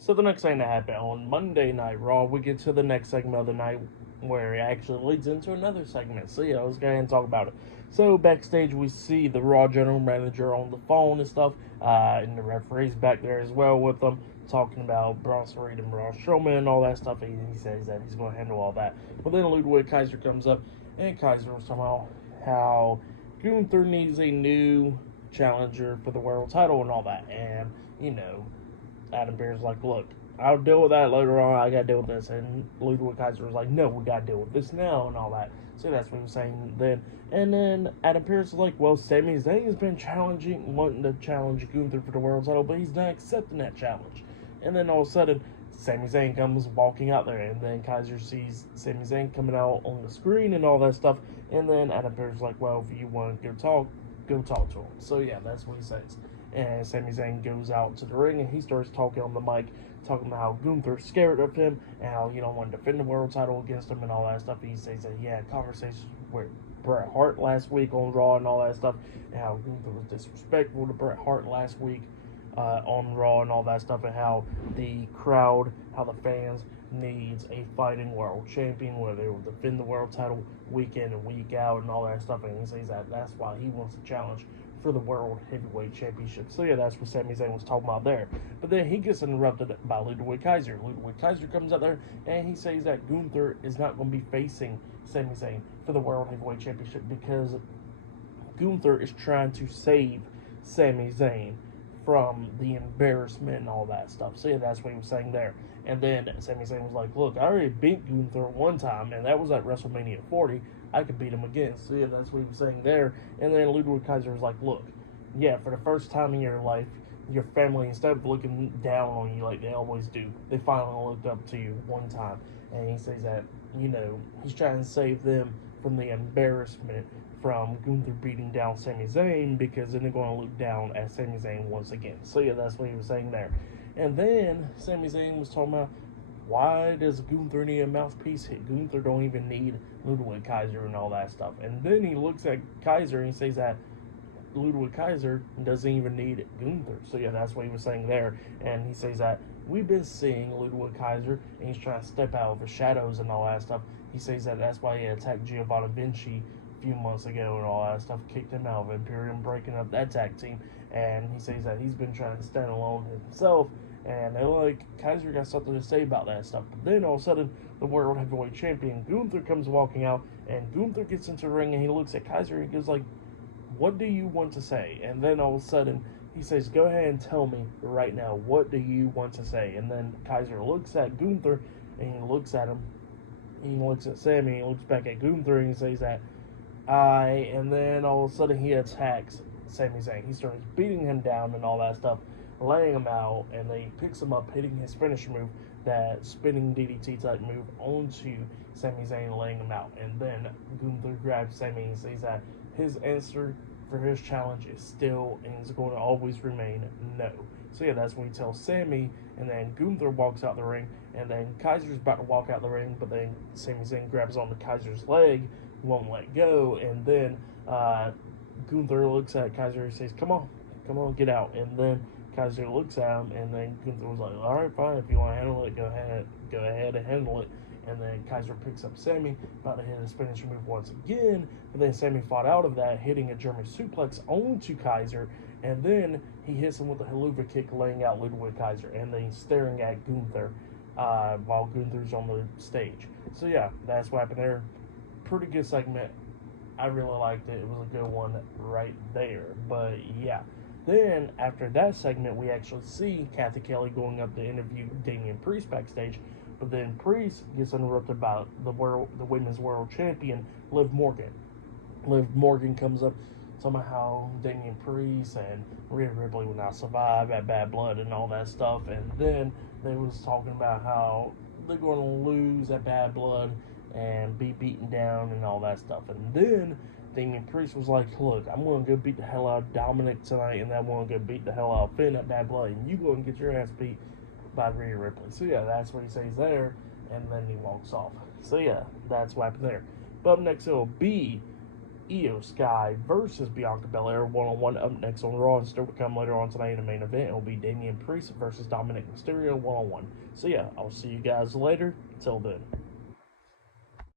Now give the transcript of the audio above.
So the next thing that happened on Monday Night Raw, we get to the next segment of the night where it actually leads into another segment. So yeah, let's go ahead and talk about it. So backstage, we see the Raw general manager on the phone and stuff, and the referee's back there as well with them, talking about Bronson Reed and Braun Strowman and all that stuff. And he says that he's going to handle all that. But then Ludwig Kaiser comes up, and Kaiser was talking about how Gunther needs a new challenger for the world title and all that. And Adam Pearce's like, look, I'll deal with that later on. I got to deal with this. And Ludwig Kaiser was like, no, we got to deal with this now and all that. So that's what he was saying then. And then Adam Pearce was like, well, Sami Zayn has been wanting to challenge Gunther for the world title, but he's not accepting that challenge. And then all of a sudden, Sami Zayn comes walking out there, and then Kaiser sees Sami Zayn coming out on the screen and all that stuff. And then Adam Pearce is like, well, if you want to go talk to him. So yeah, that's what he says. And Sami Zayn goes out to the ring and he starts talking on the mic, talking about how Gunther's scared of him and how he don't want to defend the world title against him and all that stuff. He says that he had conversations with Bret Hart last week on Raw and all that stuff, and how Gunther was disrespectful to Bret Hart last week on Raw and all that stuff, and how the crowd, how the fans needs a fighting world champion where they will defend the world title week in and week out and all that stuff. And he says that that's why he wants to challenge for the World Heavyweight Championship. So yeah, that's what Sami Zayn was talking about there. But then he gets interrupted by Ludwig Kaiser. Ludwig Kaiser comes out there and he says that Gunther is not going to be facing Sami Zayn for the World Heavyweight Championship because Gunther is trying to save Sami Zayn from the embarrassment and all that stuff. So yeah, that's what he was saying there. And then Sami Zayn was like, look, I already beat Gunther one time, and that was at WrestleMania 40. I could beat him again. So yeah, that's what he was saying there. And then Ludwig Kaiser was like, look, yeah, for the first time in your life, your family, instead of looking down on you like they always do, they finally looked up to you one time. And he says that, he's trying to save them from the embarrassment from Gunther beating down Sami Zayn, because then they're going to look down at Sami Zayn once again. So yeah, that's what he was saying there. And then Sami Zayn was talking about, why does Gunther need a mouthpiece? Gunther don't even need Ludwig Kaiser and all that stuff. And then he looks at Kaiser and he says that Ludwig Kaiser doesn't even need Gunther. So yeah, that's what he was saying there. And he says that we've been seeing Ludwig Kaiser and he's trying to step out of the shadows and all that stuff. He says that that's why he attacked Giovanni Vinci a few months ago and all that stuff, kicked him out of Imperium, breaking up that tag team. And he says that he's been trying to stand alone himself. And they're like, Kaiser got something to say about that stuff. But then all of a sudden, the World Heavyweight Champion Gunther comes walking out, and Gunther gets into the ring and he looks at Kaiser and he goes like, what do you want to say? And then all of a sudden, he says, go ahead and tell me right now, what do you want to say? And then Kaiser looks at Gunther and he looks at him. He looks at Sami, he looks back at Gunther and he says that, and then all of a sudden he attacks Sami Zayn. He starts beating him down and all that stuff, laying him out, and then he picks him up, hitting his finisher move, that spinning DDT type move, onto Sami Zayn, laying him out. And then Gunther grabs Sami and says that his answer for his challenge is still and is going to always remain no. So yeah, that's when he tells Sami, and then Gunther walks out the ring, and then Kaiser's about to walk out the ring, but then Sami Zayn grabs onto Kaiser's leg, won't let go, and then Gunther looks at Kaiser and says, come on, get out. And then Kaiser looks at him, and then Gunther was like, all right, fine, if you want to handle it, go ahead and handle it. And then Kaiser picks up Sami, about to hit his finisher move once again, but then Sami fought out of that, hitting a German suplex onto Kaiser, and then he hits him with a Helluva kick, laying out Ludwig Kaiser, and then he's staring at Gunther while Gunther's on the stage. So yeah, that's what happened there. Pretty good segment. I really liked it. It was a good one right there. But yeah. Then, after that segment, we actually see Kathy Kelly going up to interview Damian Priest backstage. But then Priest gets interrupted by the women's world champion, Liv Morgan. Liv Morgan comes up talking about how Damian Priest and Rhea Ripley will not survive at Bad Blood and all that stuff. And then they was talking about how they're going to lose at Bad Blood and be beaten down and all that stuff. And then Damian Priest was like, look, I'm going to go beat the hell out of Dominic tonight, and then I'm going to go beat the hell out of Finn at Bad Blood, and you go and get your ass beat by Rhea Ripley. So yeah, that's what he says there, and then he walks off. So yeah, that's what happened there. But up next, it'll be Io Sky versus Bianca Belair one-on-one up next on Raw, and still to come later on tonight in the main event. It will be Damian Priest versus Dominic Mysterio one-on-one. So yeah, I'll see you guys later. Till then.